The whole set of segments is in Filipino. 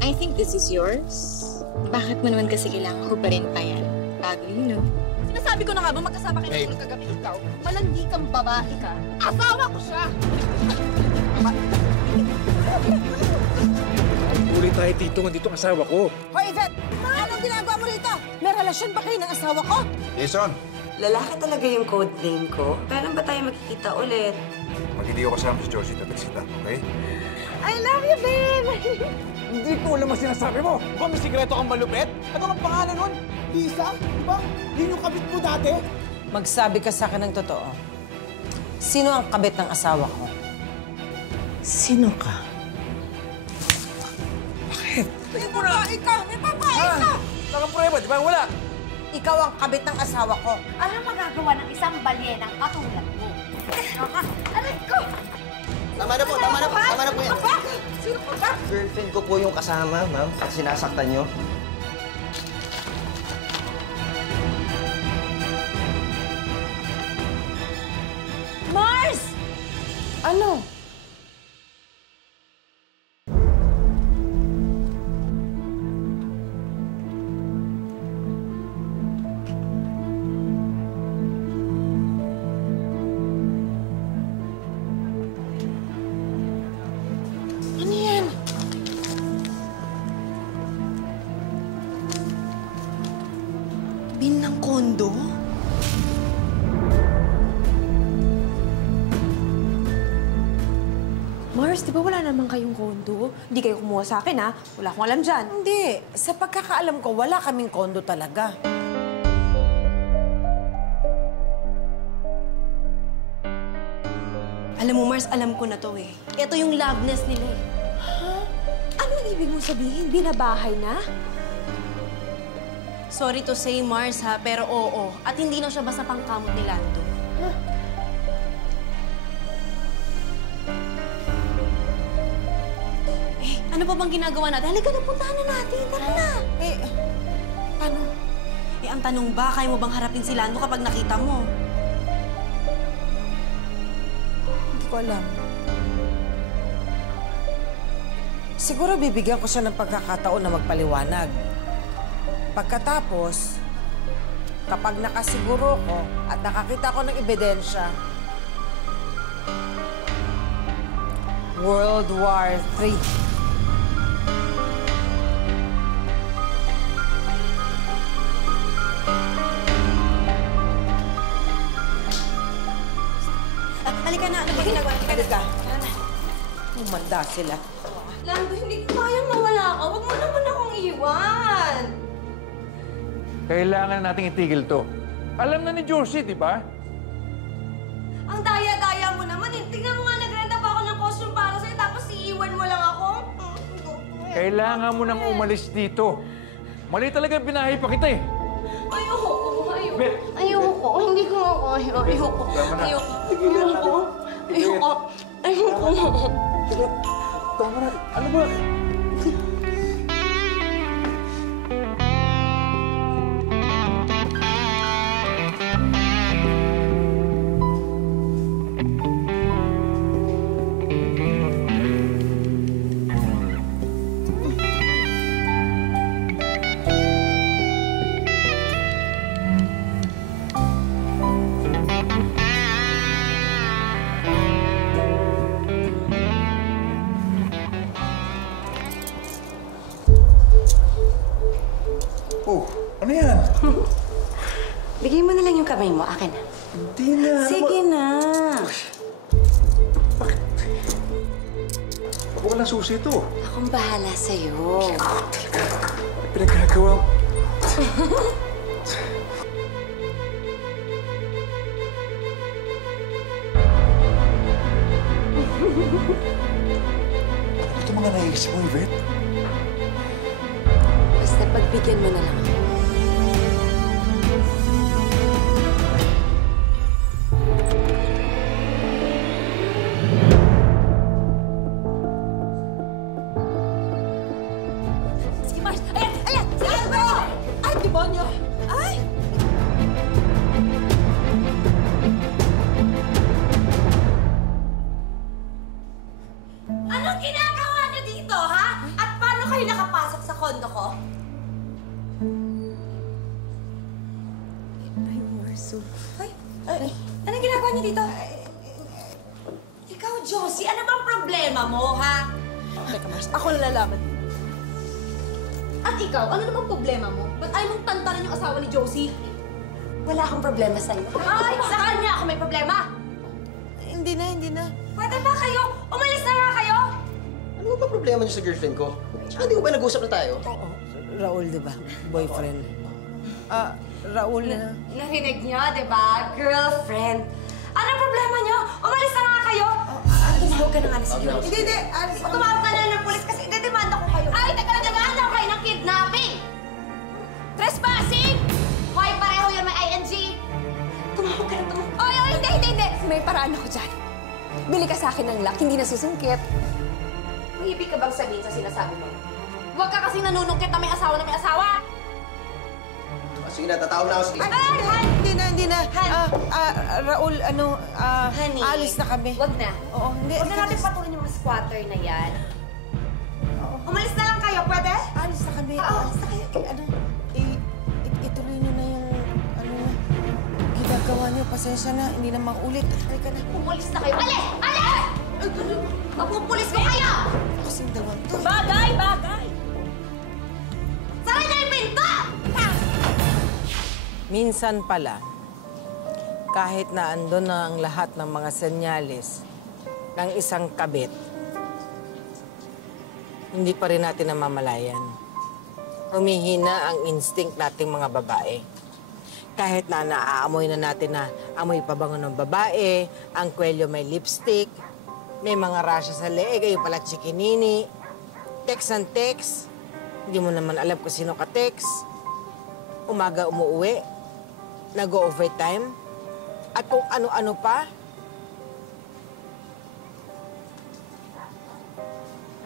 I think this is yours. Bakit mo naman kasi kailangan ko pa rin pa yan? Bago yun, no? Sinasabi ko na nga ba magkasama kayo ng kagabi ikaw? Malandi kang babae ka. Asawa ko siya! Ulit tayo dito, nandito ang asawa ko. Hoy, Yvette! Anong ginagawa mo rito? May relasyon ba kayo ng asawa ko? Jason! Lalaki talaga yung code name ko. Kailan ba tayo magkikita ulit? Pag hindi ko kasama si Josie, tatakita, okay? I love you, babe! Hindi ko alam ang sinasabi mo! Ba, may sikreto kang malupit? Ano ang pangalan nun? Lisa? Diba? Yun yung kabit mo dati? Magsabi ka sa akin ng totoo. Sino ang kabit ng asawa ko? Sino ka? May babae ka! May babae ka! Nakaprueba, di ba? Wala! Ikaw ang kabit ng asawa ko. Anong magagawa ng isang balyenang katulad mo? Aray ko! Tama na po, tama na po, tama na po yan. Sino ka ba? Girlfriend ko po yung kasama, ma'am, at sinasaktan nyo. Mars! Ano? Ano yan? Bin ng kondo? Mars, di ba wala naman kayong kondo? Hindi kayo kumuha sa akin, ha? Wala akong alam dyan. Hindi. Sa pagkakaalam ko, wala kaming kondo talaga. Alam mo, Mars, alam ko na to eh. Ito yung love nest nila eh. Anong ibig mong sabihin? Binabahay na? Sorry to say, Mars ha, pero oo. At hindi na siya basta pangkamot ni Lando. Eh, ano pa bang ginagawa natin? Halika na, puntahan na natin. Tara na. Eh, paano? Eh, ang tanong ba, kaya mo bang harapin si Lando kapag nakita mo? Hindi ko alam. Siguro bibigyan ko siya ng pagkakataon na magpaliwanag. Pagkatapos, kapag nakasiguro ko at nakakita ko ng ebidensya, World War III. Halika na, ano ba ginagawa? Halika. Umanda sila. Lando, hindi ko kayang mawala ka. Huwag mo naman akong iwan. Kailangan nating itigil to. Alam na ni Josie, di ba? Ang daya-daya mo naman eh. Tingnan mo nga, nagrenta pa ako ng costume para sa'yo, tapos iiwan mo lang ako. Kailangan mo nang umalis dito. Mali talaga binahay pa kita eh. Ayoko. Bet. Ayoko. Hindi ko ako. Ayoko. Tama na. Ayoko. Tama na. Ano ba? Oh, ano yan? Bigay mo na lang yung kamay mo. Akin na. Hindi na. Sige na. Bakit? Ako walang susi ito. Akong bahala sa'yo. Pinagkagawa. Ano ito mga naisip mo, Yvette? Basta pagbigyan mo na lang ako. Sige, Mars! Ayan! Ayan! Si Alba! Ay, demonyo! Ay! Anong ginagawa niyo dito, ha? At paano kayo kondo ko? Ay, Marso. Ay, anong ginagawa niyo dito? Ikaw, Josie, ano bang problema mo, ha? Teka, Mars, ako lalaman. At ikaw, ano namang problema mo? Ba't ayaw mong tantanan yung asawa ni Josie? Wala akong problema sa'yo. Ay, sa kanya ako may problema. Hindi na. Pwede ba kayo? Umalis na nga kayo! Ano ba problema niyo sa girlfriend ko? Tsaka hindi ko ba nag-usap na tayo? Oo. Raul, di ba? Boyfriend. Raul, Narinig niyo, di ba? Girlfriend. Anong problema niyo? Umalis na nga kayo! Tumawag ka na nga na sa Huwag na. Hindi. Tumawag ka na ng pulis kasi idedemanda ko kayo. Ay, teka lang, demanda ko kayo ng kidnapping! Trespassing! Hoy, pareho yun may ING! Tumawag ka na, tumawag. Oy, hindi. May paraan ako dyan. Bili ka sa akin ng lock, hindi nasusungkit. May ibig ka bang sabihin sa sinasabi mo? Huwag ka kasing nanunungkit na may asawa na may asawa! Sige na, tatawag na ako. Sige. Hindi na. Raul, Honey. alis na kami. Wag na. Oo, hindi. Huwag na natin patuloy yung mga squatter na yan. Umalis na lang kayo, pwede? Alis na kami. Alis na kayo. Ituloy niyo na yung, ginagawa niyo. Pasensya na, hindi na maulit. Halika na. Umalis na kayo. Alis! Alis! Mapupulis ko kayo! Kasing dalawang to. Bagay! Sara niyo yung pinto! Minsan pala, kahit na andun na ang lahat ng mga senyales ng isang kabit, hindi pa rin natin namamalayan. Humihina ang instinct nating mga babae. Kahit na naaamoy na natin na amoy pabango ng babae, ang kwelyo may lipstick, may mga rasya sa leeg, ay pala chikinini, text and text, hindi mo naman alam kung sino ka-text, umaga umuuwi, nag-overtime, at kung ano-ano pa.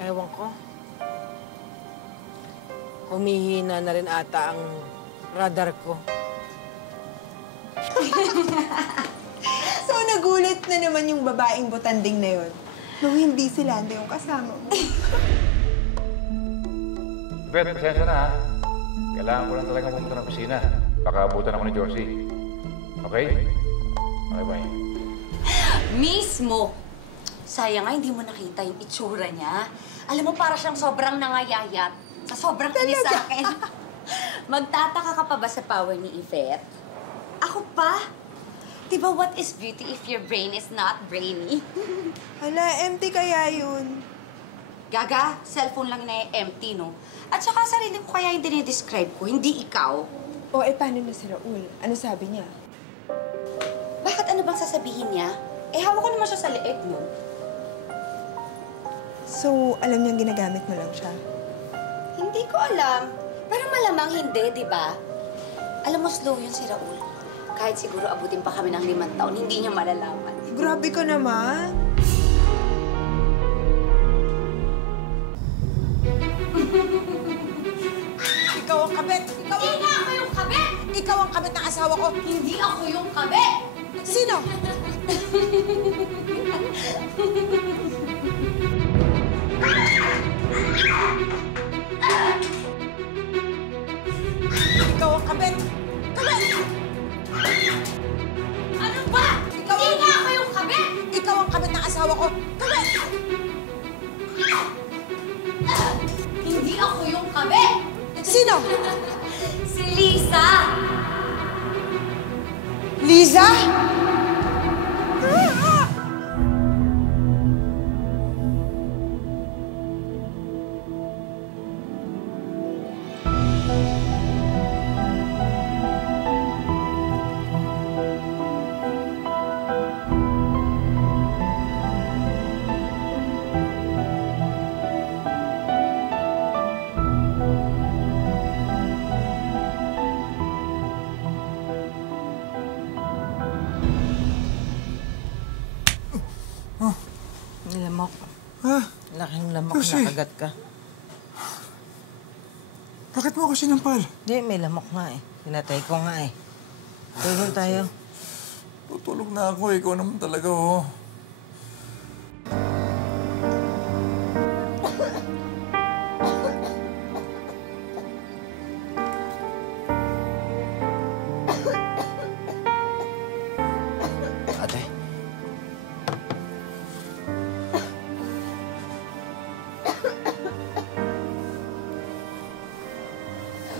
Ewan ko. Humihina na rin ata ang radar ko. So, nagulat na naman yung babaeng butanding na yun. Nung hindi si Lando yung kasama mo. Bet, pasensya na ha. Kailangan ko lang talaga pumunta ng kusina. Baka abutan ako ni Josie. Okay? Okay, bye. Mismo! Sayang nga, hindi mo nakita yung itsura niya. Alam mo, para siyang sobrang nangayayat. Sa sobrang inis sa akin. Magtataka ka pa ba sa power ni Yvette? Ako pa? Diba what is beauty if your brain is not brainy? Hala, empty kaya yun. Gaga, cellphone lang na empty, no? At saka sarili ko kaya yung dinidescribe ko, hindi ikaw. O, paano na si Raul? Ano sabi niya? Bakit ano bang sasabihin niya? Hawak ko naman siya sa leeg mo. So, alam niyang ginagamit mo lang siya? Hindi ko alam. Pero malamang hindi, di ba? Alam mo, slow yun si Raul. Kahit siguro abutin pa kami ng 5 taon, hindi niya malalaman. Grabe ka naman. Ikaw ang kabit! Hindi nga ako yung kabit! Ikaw ang kabit ng asawa ko! Hindi ako yung kabit! Sino? Ikaw ang kabit! Kabit! Ano ba? Hindi nga ako yung kabit! Ikaw ang kabit ng asawa ko! Kabit! Hindi ako yung kabit! Sino? Si Lisa! Liza? Lamok. Ha? Laking lamok Kasi- na kagat ka. Bakit mo ako sinampal? Hindi, may lamok nga eh. Pinatay ko nga eh. Tulog tayo. Tutulog na ako eh. Ikaw naman talaga, oh.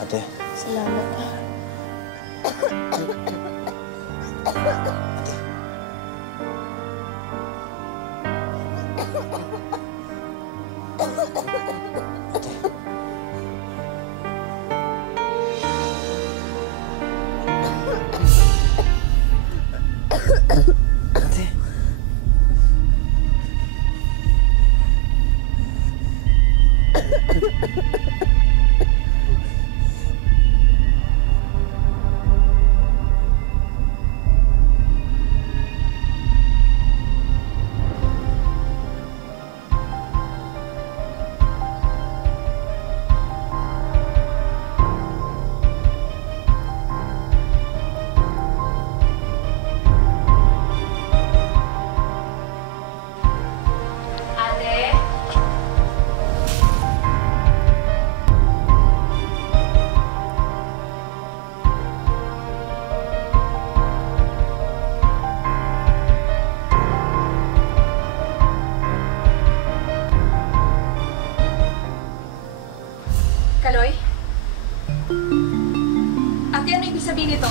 Ate. Salamat. Ate? Kaloy? Ate, ano ibig sabihin nito?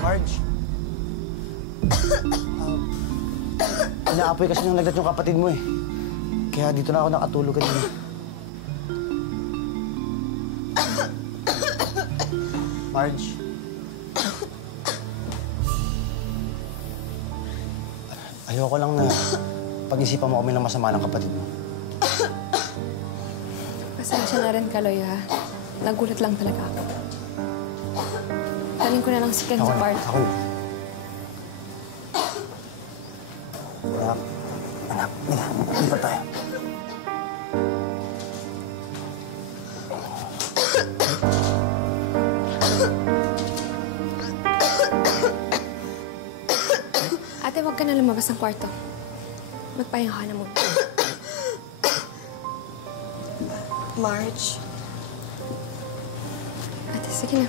Marge. Inaapoy kasi ng lagnat yung kapatid mo eh. Kaya dito na ako nakatulog kanina. Marge. Ayoko lang na pag-isipan mo kami ng masama ng kapatid mo. Pasensya na rin, Kaloy, ha? Nagulat lang talaga ako. Taling ko na lang si Ken sa park. Ako na. Anak. Anak. Hindi pa tayo. Ate, huwag ka na lumabas ng kwarto. Magpahinga ka na muna. Marge. Ate, sige na.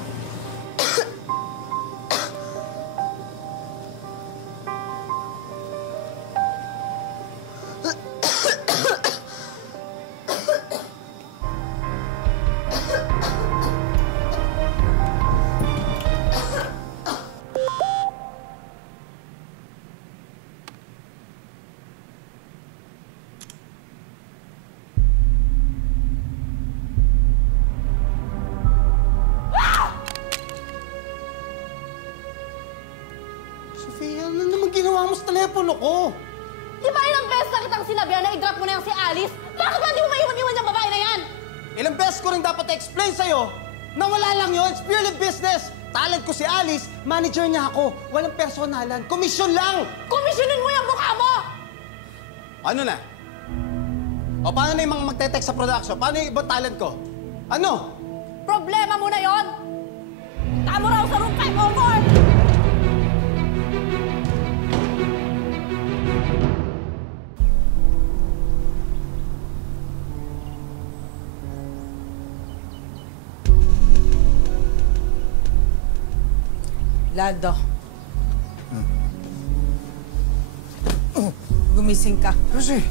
Sofia, ano naman ginawa mo sa telepono ko? Di ba ilang beses na kitang sinabihan na i-drop mo na yung si Alice? Bakit ba di mo maiwan-iwan yung babae na yan? Ilang beses ko rin dapat i-explain sa'yo na wala lang yun. It's purely business. Talent ko si Alice, manager niya ako. Walang personalan, komisyon lang. Komisyonin mo yung mukha mo! Ano na? O paano na yung mga magte-text sa production? Paano yung ibang talent ko? Ano? Problema mo na yon! Tamo raw sa room 504! Lado. Gumising ka. Josie!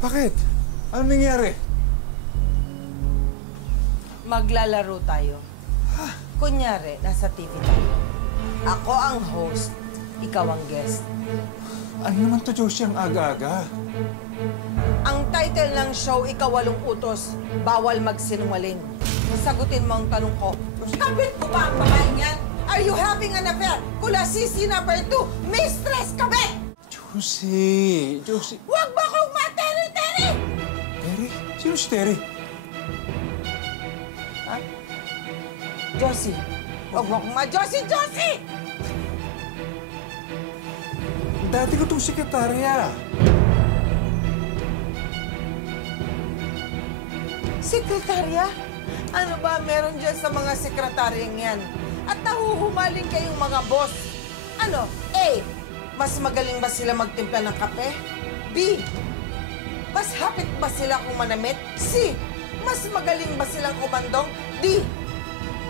Bakit? Ano nangyari? Maglalaro tayo. Kunyari, nasa TV tayo. Ako ang host, ikaw ang guest. Ano naman to, Josie, ang aga-aga? Ang title ng show, Ikawalong Utos, Bawal Magsinungaling. Sagutin mo ang tanong ko. Kabit mo ba ang babae niyan? Are you having an affair? Kula sisi number 2, Mistress Kabit! Josie! Josie! Huwag ba akong materi-teri! Terry? Sino si Terry? Ha? Josie. Huwag mo akong ma-Josie! Dati ko itong sekretarya. Sekretarya? Ano ba meron dyan sa mga sekretaryang yan? At nahuhumaling kayong mga boss. Ano? A. Mas magaling ba sila magtimpla ng kape? B. Mas hapit ba sila kung manamit? C. Mas magaling ba silang kumandong? D.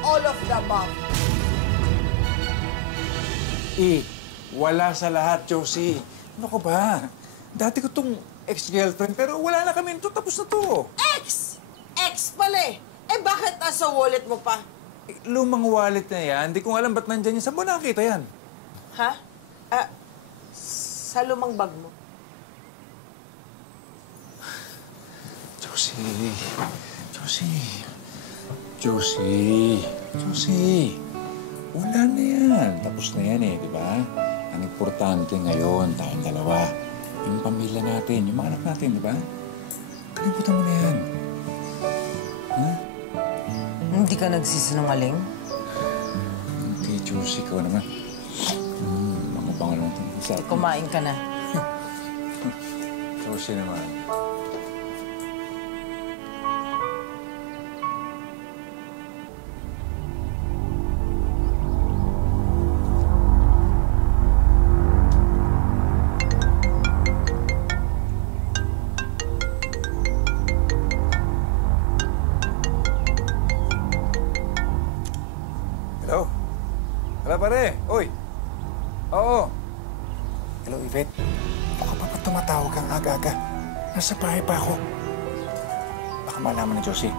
All of the above. Wala sa lahat, Josie. Ano ka ba? Dati ko itong ex-girlfriend, pero wala na kami ito. Tapos na to. X! ex pala eh. Eh, bakit nasa wallet mo pa? Lumang wallet na yan. Hindi ko alam ba't nandyan yan. Saan mo nakita yan? Ha? Sa lumang bag mo. Josie. Josie. Josie. Josie. Wala na yan. Tapos na yan eh, di ba? Ang importante ngayon, tayong dalawa. Yung pamilya natin, yung mga anak natin, di ba? Kalimutan mo na yan. Ha? Hindi ka nagsisinungaling? Hindi, Josie, ikaw naman. Mga bangal naman ito. Kumain ka na. Josie naman. Hello? Hello, pare. Uy. Oo. Hello, Yvette. Baka pa tumatawag kang aga-aga. Nasa bahay pa ako. Baka malaman ni Josie.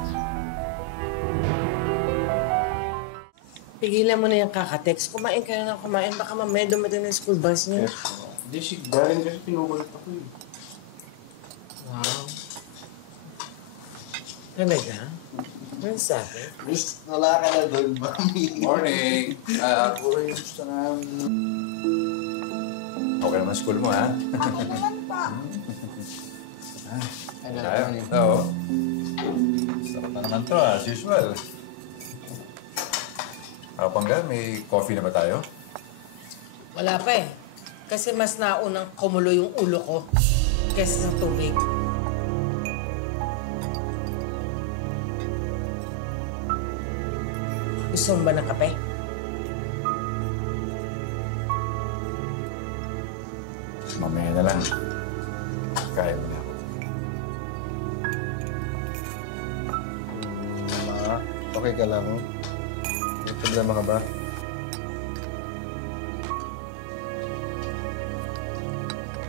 Pigilan mo na yung kakatext. Kumain ka na ng kumain. Baka mamaya dumating na yung school bus niya. Hindi, si Darren kasi pinukulit ako eh. Wow. Talaga? Ano sabi? Miss, wala ka na doon, mami. Morning. Kuya, gusto na. Okay naman school mo, ha? Ako naman pa. Oo. Sarap na naman to, as usual. Kapangga, may coffee na ba tayo? Wala pa eh. Kasi mas naunang kumulo yung ulo ko kesa sa tubig. Gusto mo ba ng kape? Mamaya na lang. Kaya mo na. Ma, okay ka lang? May problema ka ba?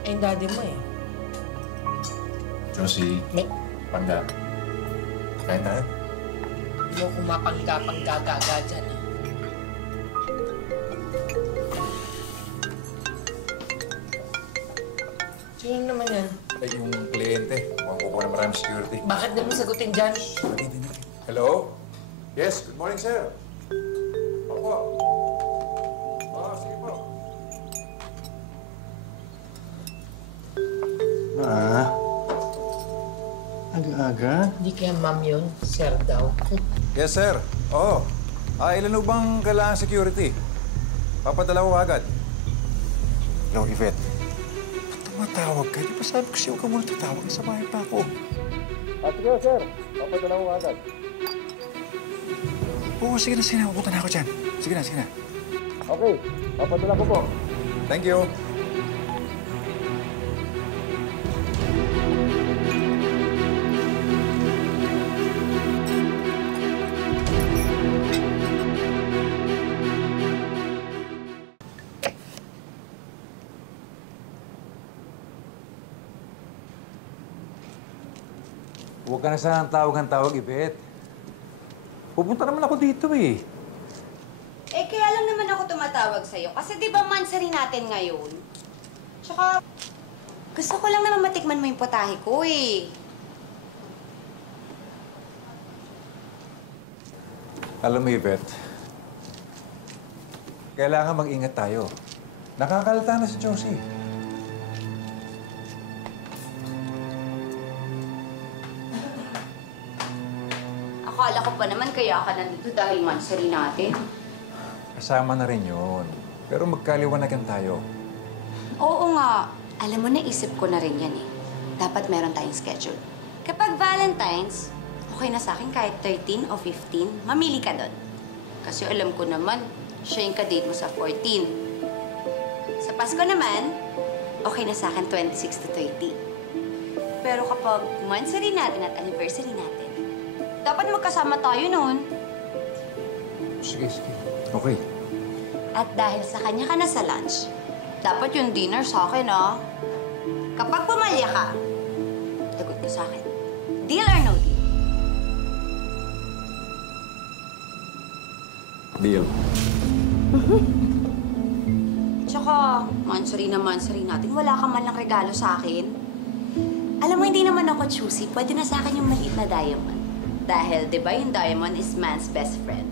Eh, yung daddy mo eh. Josie, May... Panda. Kain tayo? mo kumapangga-pangga-gaga dyan ah. Sino naman yan? Ay, yung kliyente. Mukhang kukuha na maraming security. Bakit di mo sagutin dyan? Hello? Yes, good morning, sir. Opo. Sige po. Ma, aga-aga? Hindi kaya ma'am yun, sir daw. Yes, sir. Oo. Ilan bang kailangan security? Papadala ko agad. Hello, Yvette. Ba't tumatawag ka? Di ba sabi ko siya, huwag ka muna tatawag. Sa bahay pa ako. Sige, sir. Papadala ko agad. Oo, sige na. Pupunta na ako dyan. Sige na. Okay. Papadala ko po. Thank you. Huwag ka na sanang tawag, Yvette. Pupunta naman ako dito eh. Eh, kaya lang naman ako tumatawag sa'yo. Kasi di ba mansari natin ngayon? Tsaka, gusto ko lang naman matikman mo yung potahe ko eh. Alam mo, Yvette, kailangan mag-ingat tayo. Nakakalata na si Josie. Akala ko pa naman kaya ka nandito dahil mansari natin. Kasama na rin yun. Pero magkaliwanagan tayo. Oo nga. Alam mo, naisip ko na rin yan eh. Dapat meron tayong schedule. Kapag Valentine's, okay na sa akin kahit 13 o 15, mamili ka doon. Kasi alam ko naman, siya yung kadate mo sa 14. Sa Pasko naman, okay na sa akin 26 to 30. Pero kapag mansari natin at anniversary natin, dapat magkasama tayo noon. Sige. Okay. At dahil sa kanya ka na sa lunch, dapat yung dinner sa akin, ah. Kapag pumalya ka, lagot ka sa akin. Deal or no deal? Deal. Tsaka, monthsary na monthsary natin, wala ka man lang regalo sa akin. Alam mo, hindi naman ako choosy. Pwede na sa akin yung maliit na diamond. Dahil, di ba, yung diamond is man's best friend.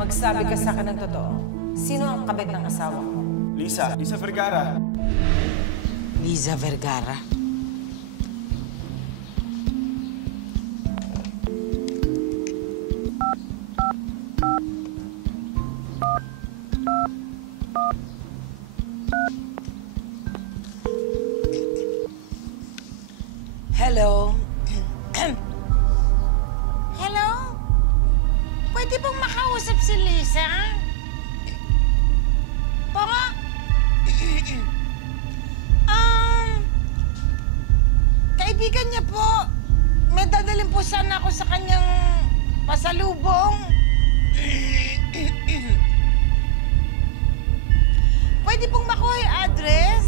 Magsabi ka sa akin ng totoo. Sino ang kabit ng asawa ko? Lisa Vergara. Liza Vergara. Hello? Hello? Pwede bang makausap si Lisa? Po? Kaibigan niya po. May dadalhin po sana ako sa kanyang pasalubong. Pwede pong makuha yung address?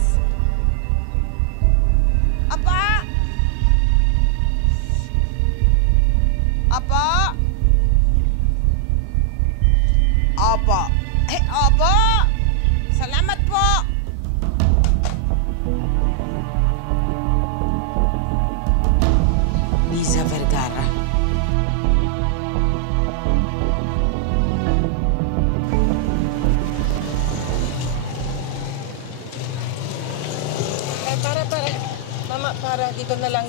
Apa? Apa? Opo. Opo! Salamat po! Liza Vergara. Para. Mama, para. Dito na lang.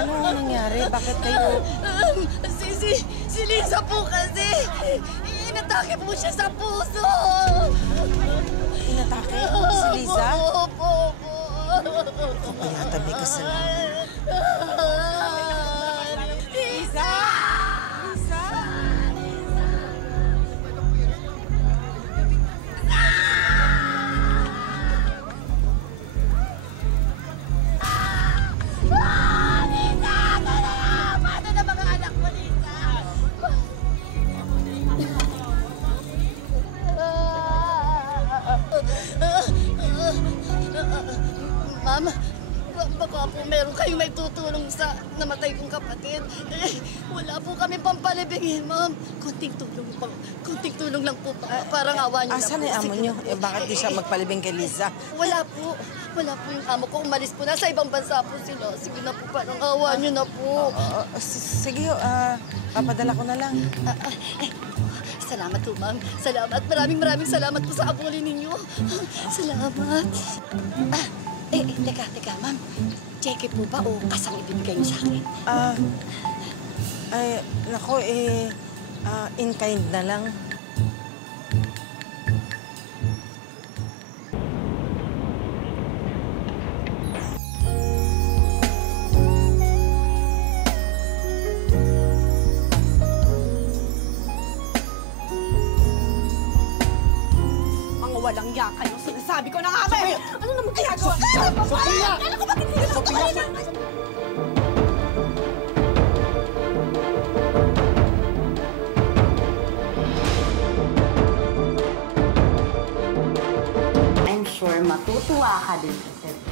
Ano nangyari? Bakit kayo? Si Lisa po kasi. Inatake po siya sa puso. Inatake? Si Liza? Opo. Pinatabi ka sa langit. Lisa! Ma'am, baka po meron kayong may tutulong sa namatay kong kapatid. Wala po kami pampalibingin, ma'am. Konting tulong lang po. Parang awa niyo na po. Asan yung amo niyo? Bakit di siya magpalibing kay Liza? Wala po yung amo ko. Umalis po. Nasa ibang bansa po sila. Sige na po, parang awa niyo na po. Sige, papadala ko na lang. Salamat po, ma'am. Salamat. Maraming salamat po sa abulin ninyo. Salamat. Teka, ma'am. Cheque po ba o kasang ibibigay niyo sa akin? Nako, in kind na lang. Walang yak kayo. Sinasabi ko na nga ba eh. Ano naman ginagawa? Sophia! Kala ko bakit hindi ka Sophia! I'm sure matutuwa ka din sa surprise.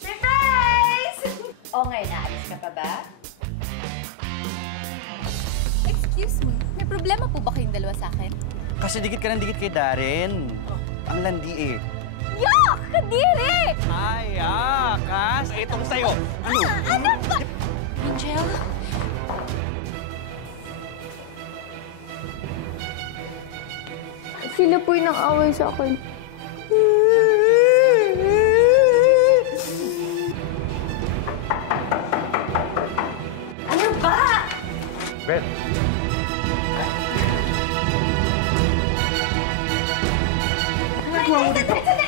Surprise! O ngayon, naalis ka pa ba? Excuse me, may problema po ba kayong dalawa sa akin? Kasi dikit ka ng dikit kay Darren. Ang landi eh. Yak! Kadiri! Ay, Kas! Itong sa'yo. Ano? Ano ba? Angel? Sila po yung nang-away sa akin. Ano Beth! Nagawa mo dito?